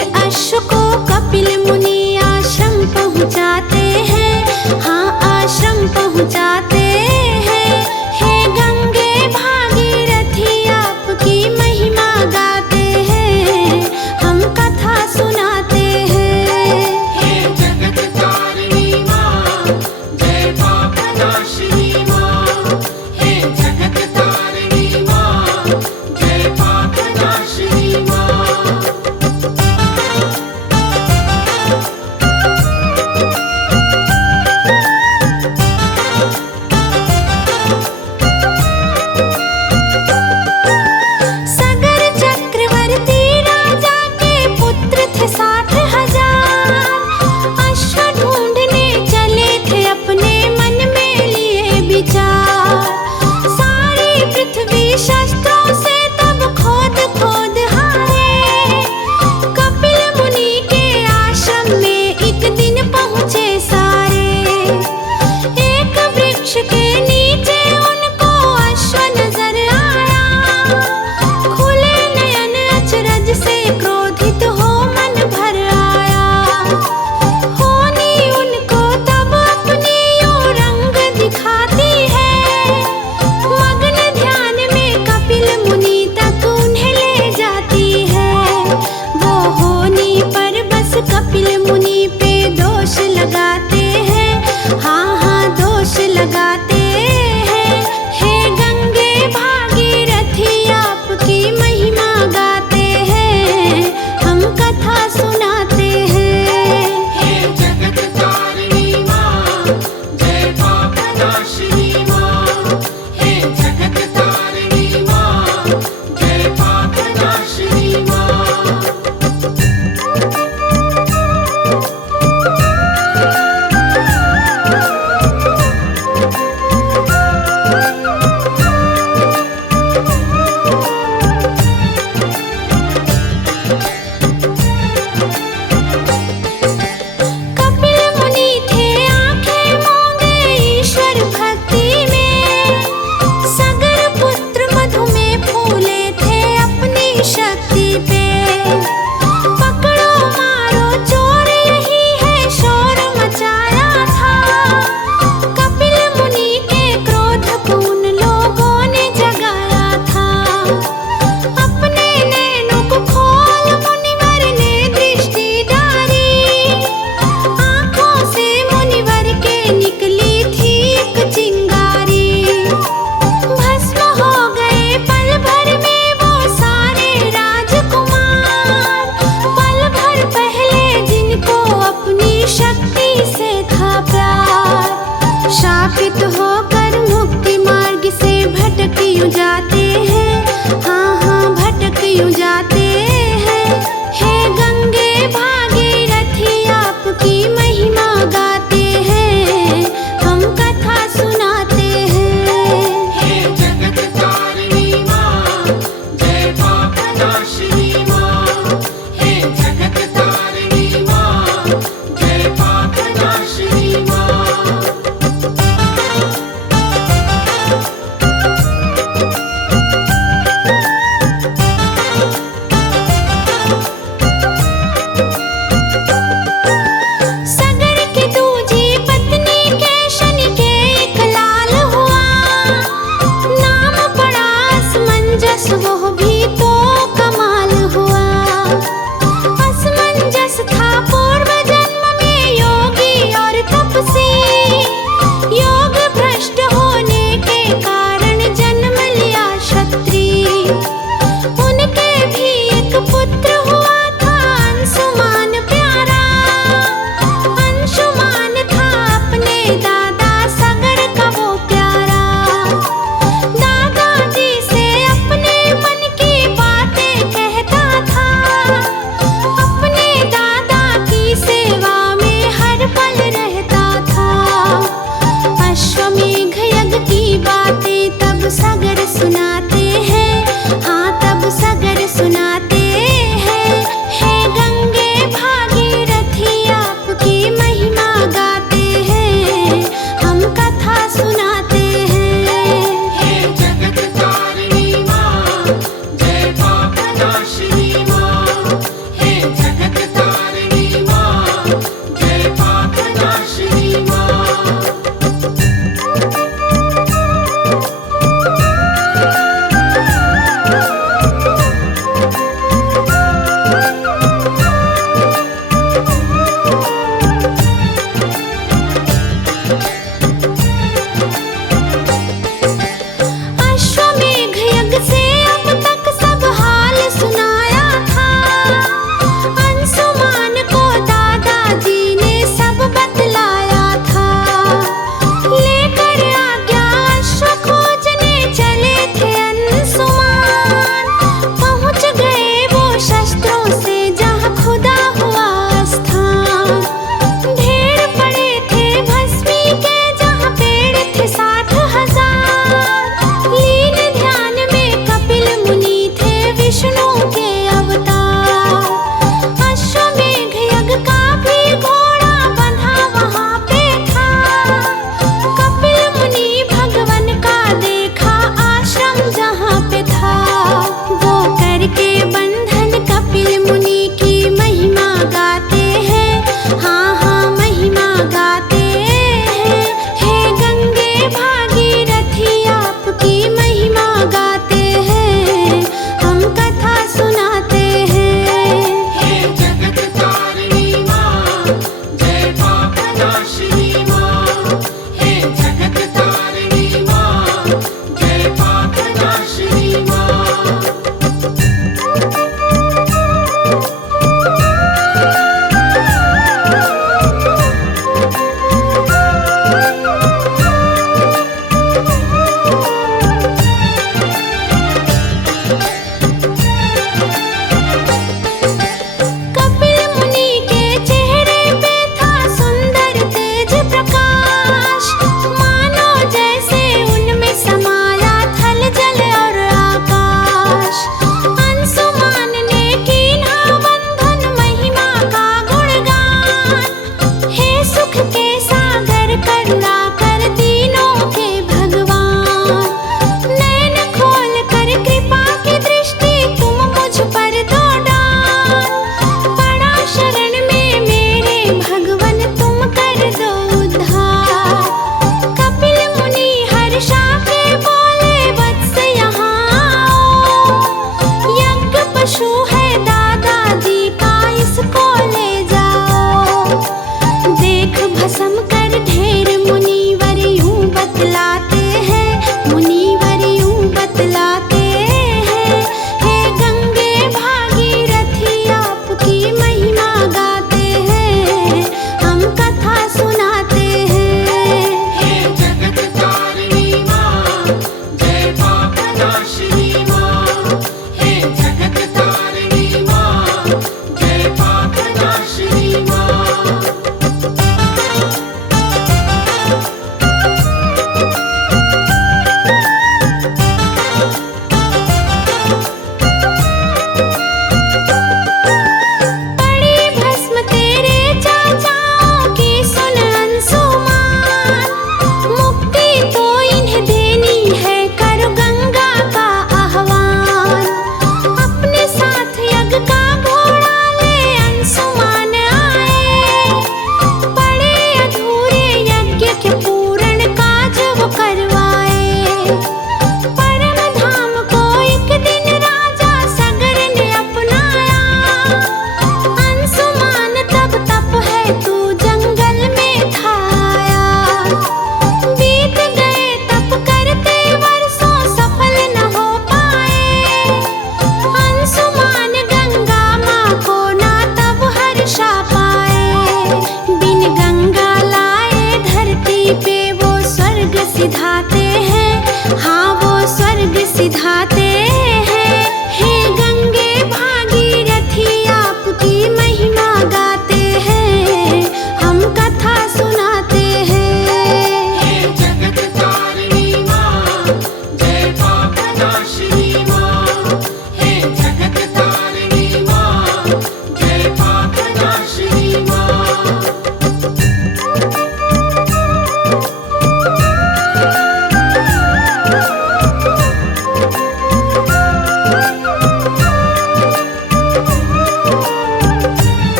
अश्व को कपिल मुनि आश्रम पहुँचाते हैं, हाँ आश्रम पहुँचाते हैं। हे गंगे भागीरथी आपकी महिमा गाते हैं, हम कथा सुनाते हैं। हे जगत तारिणी माँ, जय पाप नाशिनी माँ। हे जगत तारिणी माँ, जय पाप नाशिनी माँ। सगर चक्रवर्ती राजा के पुत्र थे 60,000। अश्व ढूंढने चले थे अपने मन में लिए विचार। सारी पृथ्वी शस्त्रों से तब खोद खोद हारे। कपिल मुनि के आश्रम में एक दिन पहुँचे सारे। एक वृक्ष के नीचे उनको अश्व नजर आया। खुले नयन अचरज से क्रोधित हो मन भर आया। होनी उनको तब अपनी यूं रंग दिखाती है। मग्न ध्यान में कपिल मुनि तक उन्हें ले जाती है। वो होनी पर बस कपिल मुनि पे दोष लगाते हैं, हाँ हाँ दोष लगाते हैं। हे गंगे भागीरथी आपकी महिमा गाते हैं, हम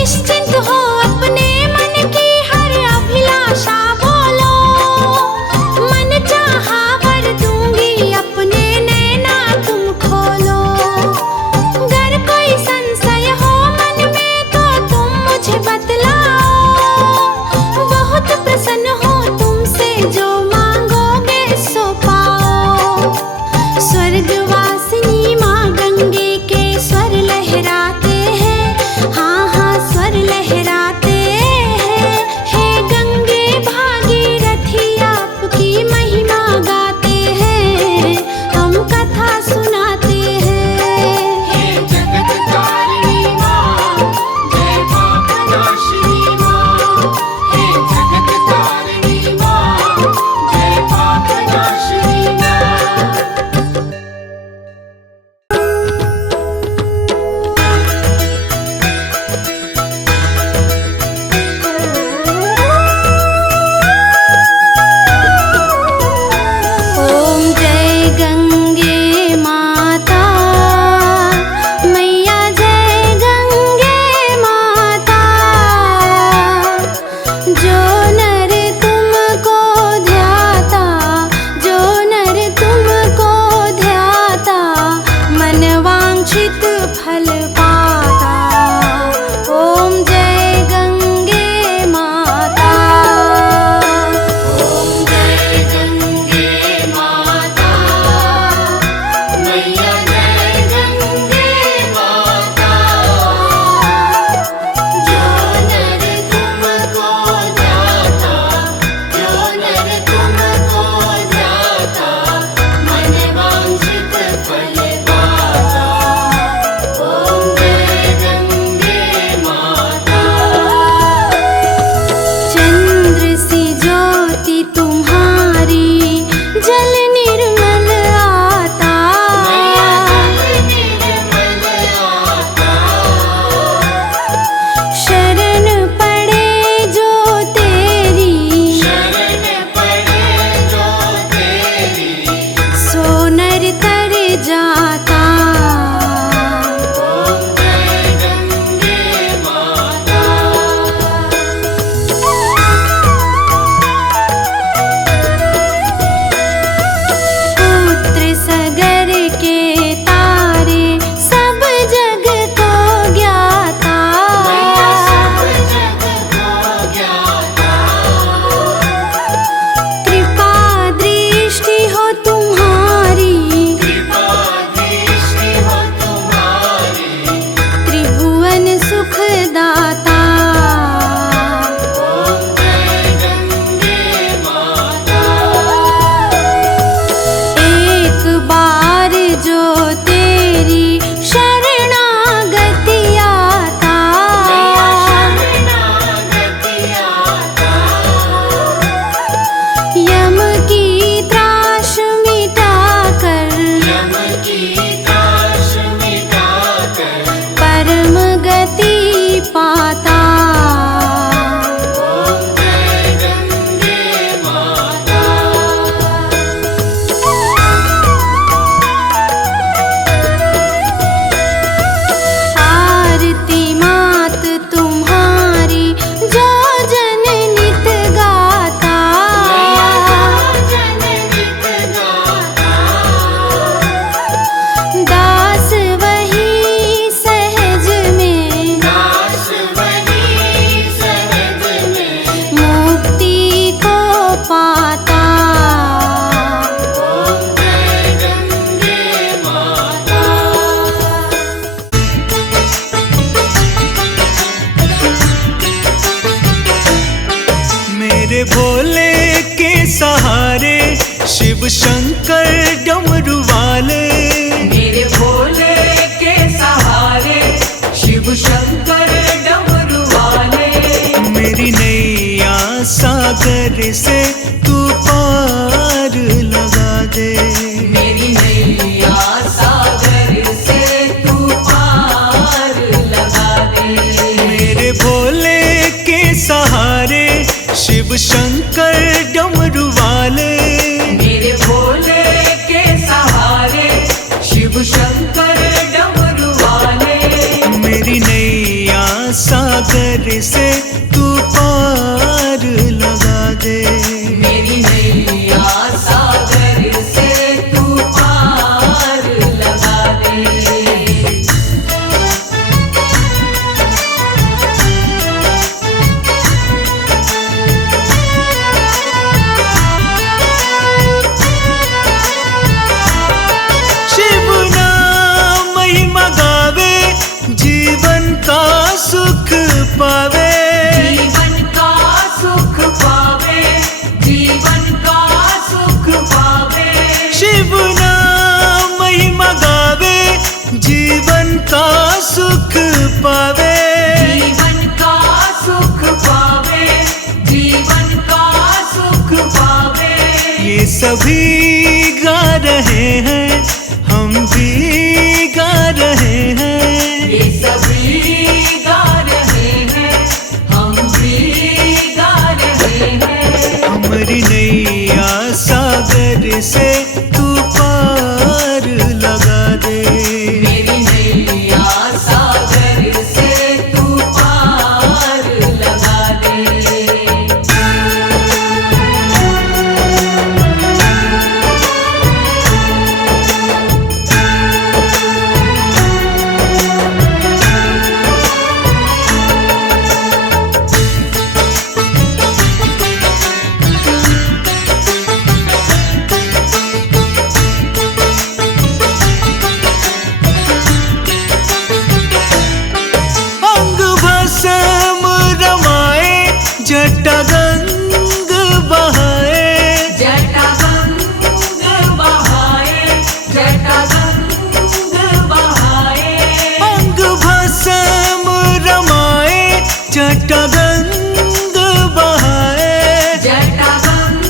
निश्चिंत हो अपने मन की हर अभिलाषा बोलो, मन चाहा वर दूंगी अपने नैना तुम खोलो। अगर कोई संशय हो मन में तो तुम मुझे बतलाओ, बहुत प्रसन्न हो तुमसे जो मांगोगे सो पाओ। स्वर्गवासिनी माँ गंगे के स्वर लहराते हैं, हाँ हाँ स्वर लहराते हैं। हे गंगे भागीरथी आपकी महिमा गाते हैं, हम कथा सुनाते हैं। हे जगत तारिणी माँ, जय पाप नाशिनी माँ। हे जगत तारिणी माँ, जय पाप नाशिनी माँ। ओम जय गंगे माता, मैया जय गंगे माता। जो नर तुमको ध्याता, जो नर तुमको ध्याता, मन वांछित फल पाता। ओम जय गंगे माता। ओम जय गंगे माता, मैया जय गंगे माता। जो नर तुमको ध्याता, जो नर तुमको ध्याता, मन वांछित फल पाता। ओम जय गंगे माता। चंद्र सी ज्योति तुम्हारी जल निर्मल आता, निर्मल आता। शरण पड़े जो तेरी, शरण पड़े जो तेरी, सो नर तर जाता। ओम जय गंगे माता। पुत्र सगर के तारे सब जग को ज्ञाता, मैया सब जग को ज्ञाता। कृपा दृष्टि हो तुम्हारी, कृपा दृष्टि हो तुम्हारी, त्रिभुवन सुख दाता। ओम जय गंगे माता। एक बार जो तेरी शरणागति आता, मैया शरणागति आता। यम की त्रास मिटाकर, यम की त्रास मिटाकर, परम गति पाता। ओम जय गंगे माता। आरती मात तुम्हारी जो जन नित गाता, जननित गाता। दास वही सहज में, दास वही सहज में, मुक्ति को पाता। ओम जय गंगे माता। मेरे भोले के सहारे शिव शंकर डमरू वाले। मेरे भोले के सहारे शिव शंकर डमरू वाले। मेरी नैया सागर से तू पार लगा दे। मेरी नैया सागर से तू पार लगा दे। मेरे भोले के सहारे शिव शंकर डमरू वाले। मेरे भोले के सहारे शिव शंकर डमरू वाले। मेरी नैया सागर सागर से तू पार लगा दे। मेरी नैया सागर से तू पार लगा दे। शिव नाम महिमा गावे, जीवन का सुख पावे। जीवन का सुख पावे, जीवन का सुख पावे। शिव नाम महिमा गावे, जीवन का सुख पावे। जीवन का सुख पावे, जीवन का सुख पावे। ये सभी गा रहे हैं, हम भी गा रहे हैं। ये सभी गा रहे हैं, हम भी गा रहे हैं। हमारी नैया सागर से तू पार लगा दे। मेरी नैया सागर से तू पार लगा दे। अंग भस्म रमाए, जटा गंग बहाए। जटा गंग बहाए, जटा गंग बहाए। अंग भस्म रमाए, जटा गंग बहाए। जटा गंग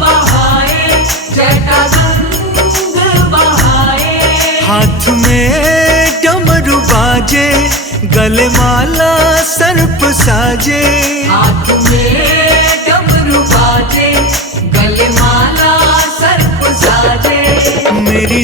बहाए, जटा गंग बहाए। हाथ में डमरू बाजे, गले माला सर्प साजे। हाथ में डमरू बाजे, गले माला सर्प साजे। मेरी